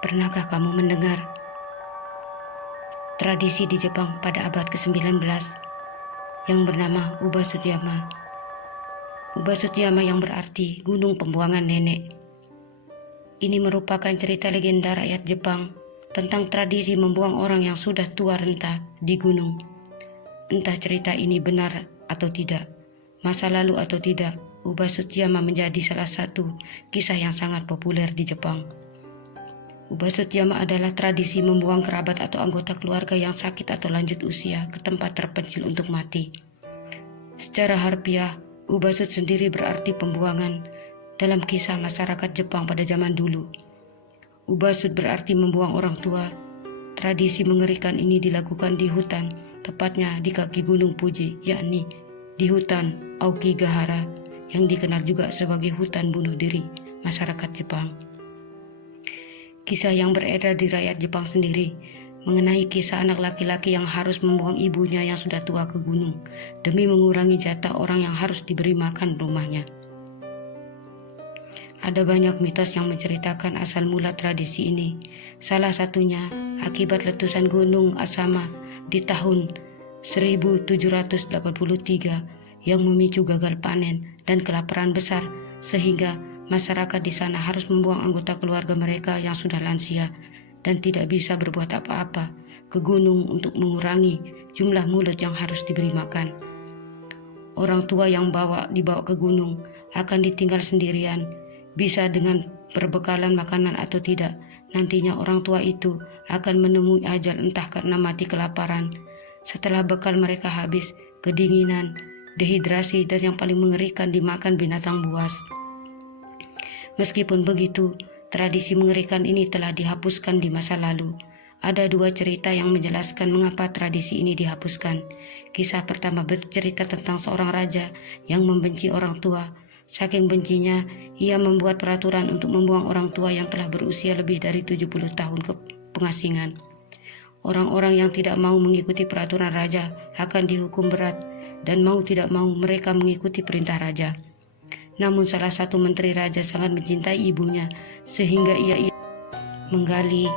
Pernahkah kamu mendengar tradisi di Jepang pada abad ke-19 yang bernama Uba-Tsujiyama? Uba-Tsujiyama yang berarti gunung pembuangan nenek. Ini merupakan cerita legenda rakyat Jepang tentang tradisi membuang orang yang sudah tua renta di gunung. Entah cerita ini benar atau tidak, masa lalu atau tidak, Uba-Tsujiyama menjadi salah satu kisah yang sangat populer di Jepang. Uba-Tsujiyama adalah tradisi membuang kerabat atau anggota keluarga yang sakit atau lanjut usia ke tempat terpencil untuk mati. Secara harfiah, Uba-Tsut sendiri berarti pembuangan dalam kisah masyarakat Jepang pada zaman dulu. Uba-Tsut berarti membuang orang tua. Tradisi mengerikan ini dilakukan di hutan, tepatnya di kaki Gunung Fuji, yakni di hutan Aokigahara yang dikenal juga sebagai hutan bunuh diri masyarakat Jepang. Kisah yang beredar di rakyat Jepang sendiri mengenai kisah anak laki-laki yang harus membuang ibunya yang sudah tua ke gunung demi mengurangi jatah orang yang harus diberi makan rumahnya. Ada banyak mitos yang menceritakan asal mula tradisi ini. Salah satunya akibat letusan gunung Asama di tahun 1783 yang memicu gagal panen dan kelaparan besar sehingga masyarakat di sana harus membuang anggota keluarga mereka yang sudah lansia dan tidak bisa berbuat apa-apa ke gunung untuk mengurangi jumlah mulut yang harus diberi makan. Orang tua yang dibawa ke gunung akan ditinggal sendirian, bisa dengan perbekalan makanan atau tidak. Nantinya orang tua itu akan menemui ajal entah karena mati kelaparan. Setelah bekal mereka habis, kedinginan, dehidrasi, dan yang paling mengerikan dimakan binatang buas. Meskipun begitu, tradisi mengerikan ini telah dihapuskan di masa lalu. Ada dua cerita yang menjelaskan mengapa tradisi ini dihapuskan. Kisah pertama bercerita tentang seorang raja yang membenci orang tua. Saking bencinya, ia membuat peraturan untuk membuang orang tua yang telah berusia lebih dari 70 tahun ke pengasingan. Orang-orang yang tidak mau mengikuti peraturan raja akan dihukum berat, dan mau tidak mau mereka mengikuti perintah raja. Namun salah satu menteri raja sangat mencintai ibunya sehingga ia menggali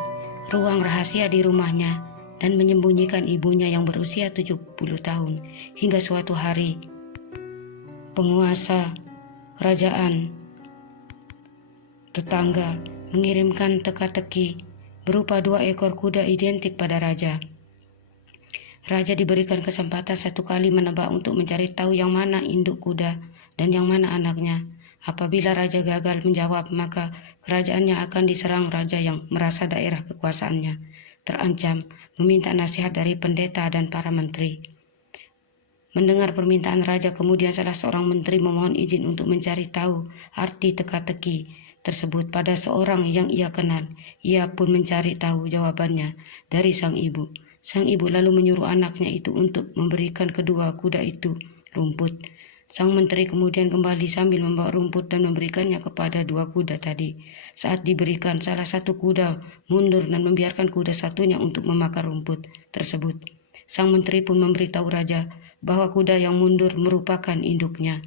ruang rahasia di rumahnya dan menyembunyikan ibunya yang berusia 70 tahun. Hingga suatu hari penguasa kerajaan tetangga mengirimkan teka-teki berupa 2 ekor kuda identik pada raja. Raja diberikan kesempatan 1 kali menebak untuk mencari tahu yang mana induk kuda dan yang mana anaknya. Apabila raja gagal menjawab, maka kerajaannya akan diserang. Raja yang merasa daerah kekuasaannya terancam meminta nasihat dari pendeta dan para menteri. Mendengar permintaan raja, kemudian salah seorang menteri memohon izin untuk mencari tahu arti teka-teki tersebut pada seorang yang ia kenal. Ia pun mencari tahu jawabannya dari sang ibu. Sang ibu lalu menyuruh anaknya itu untuk memberikan kedua kuda itu rumput. Sang menteri kemudian kembali sambil membawa rumput dan memberikannya kepada 2 kuda tadi. Saat diberikan, salah satu kuda mundur dan membiarkan kuda satunya untuk memakan rumput tersebut. Sang menteri pun memberitahu raja bahwa kuda yang mundur merupakan induknya.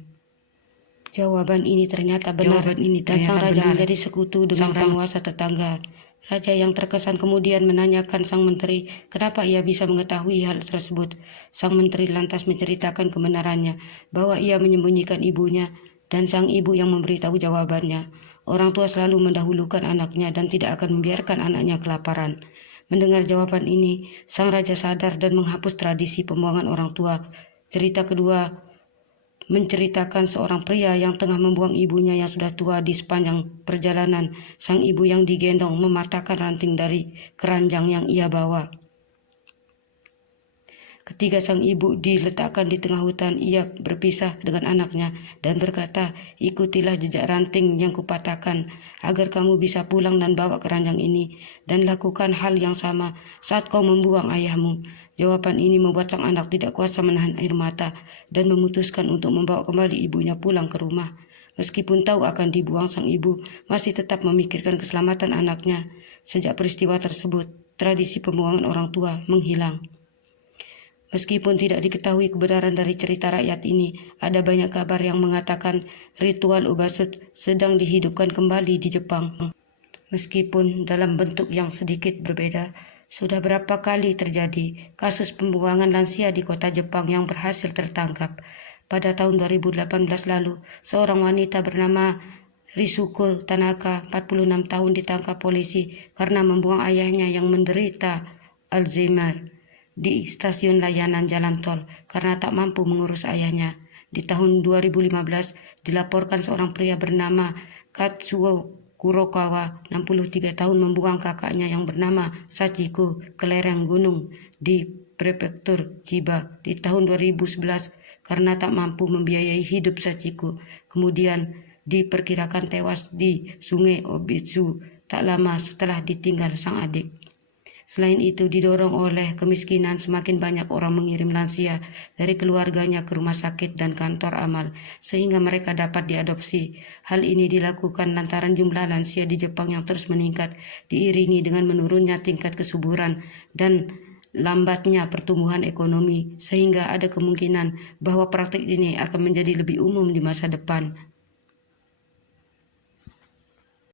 Jawaban ini ternyata benar, dan sang raja menjadi sekutu dengan penguasa tetangga. Raja yang terkesan kemudian menanyakan sang menteri kenapa ia bisa mengetahui hal tersebut. Sang menteri lantas menceritakan kebenarannya bahwa ia menyembunyikan ibunya dan sang ibu yang memberitahu jawabannya. Orang tua selalu mendahulukan anaknya dan tidak akan membiarkan anaknya kelaparan. Mendengar jawaban ini, sang raja sadar dan menghapus tradisi pembuangan orang tua. Cerita kedua menceritakan seorang pria yang tengah membuang ibunya yang sudah tua. Di sepanjang perjalanan, sang ibu yang digendong mematahkan ranting dari keranjang yang ia bawa. Ketika sang ibu diletakkan di tengah hutan, ia berpisah dengan anaknya dan berkata, "Ikutilah jejak ranting yang kupatahkan agar kamu bisa pulang dan bawa keranjang ini, dan lakukan hal yang sama saat kau membuang ayahmu." Jawaban ini membuat sang anak tidak kuasa menahan air mata dan memutuskan untuk membawa kembali ibunya pulang ke rumah. Meskipun tahu akan dibuang, sang ibu masih tetap memikirkan keselamatan anaknya. Sejak peristiwa tersebut, tradisi pembuangan orang tua menghilang. Meskipun tidak diketahui kebenaran dari cerita rakyat ini, ada banyak kabar yang mengatakan ritual Uba-Tsut sedang dihidupkan kembali di Jepang. Meskipun dalam bentuk yang sedikit berbeda, sudah berapa kali terjadi kasus pembuangan lansia di kota Jepang yang berhasil tertangkap. Pada tahun 2018 lalu, seorang wanita bernama Risuko Tanaka, 46 tahun, ditangkap polisi karena membuang ayahnya yang menderita Alzheimer di stasiun layanan jalan tol karena tak mampu mengurus ayahnya. Di tahun 2015, dilaporkan seorang pria bernama Katsuo Kurokawa, 63 tahun, membuang kakaknya yang bernama Sachiko ke lereng gunung di prefektur Chiba di tahun 2011 karena tak mampu membiayai hidup Sachiko. Kemudian diperkirakan tewas di Sungai Obitsu tak lama setelah ditinggal sang adik. Selain itu, didorong oleh kemiskinan, semakin banyak orang mengirim lansia dari keluarganya ke rumah sakit dan kantor amal, sehingga mereka dapat diadopsi. Hal ini dilakukan lantaran jumlah lansia di Jepang yang terus meningkat, diiringi dengan menurunnya tingkat kesuburan dan lambatnya pertumbuhan ekonomi, sehingga ada kemungkinan bahwa praktik ini akan menjadi lebih umum di masa depan.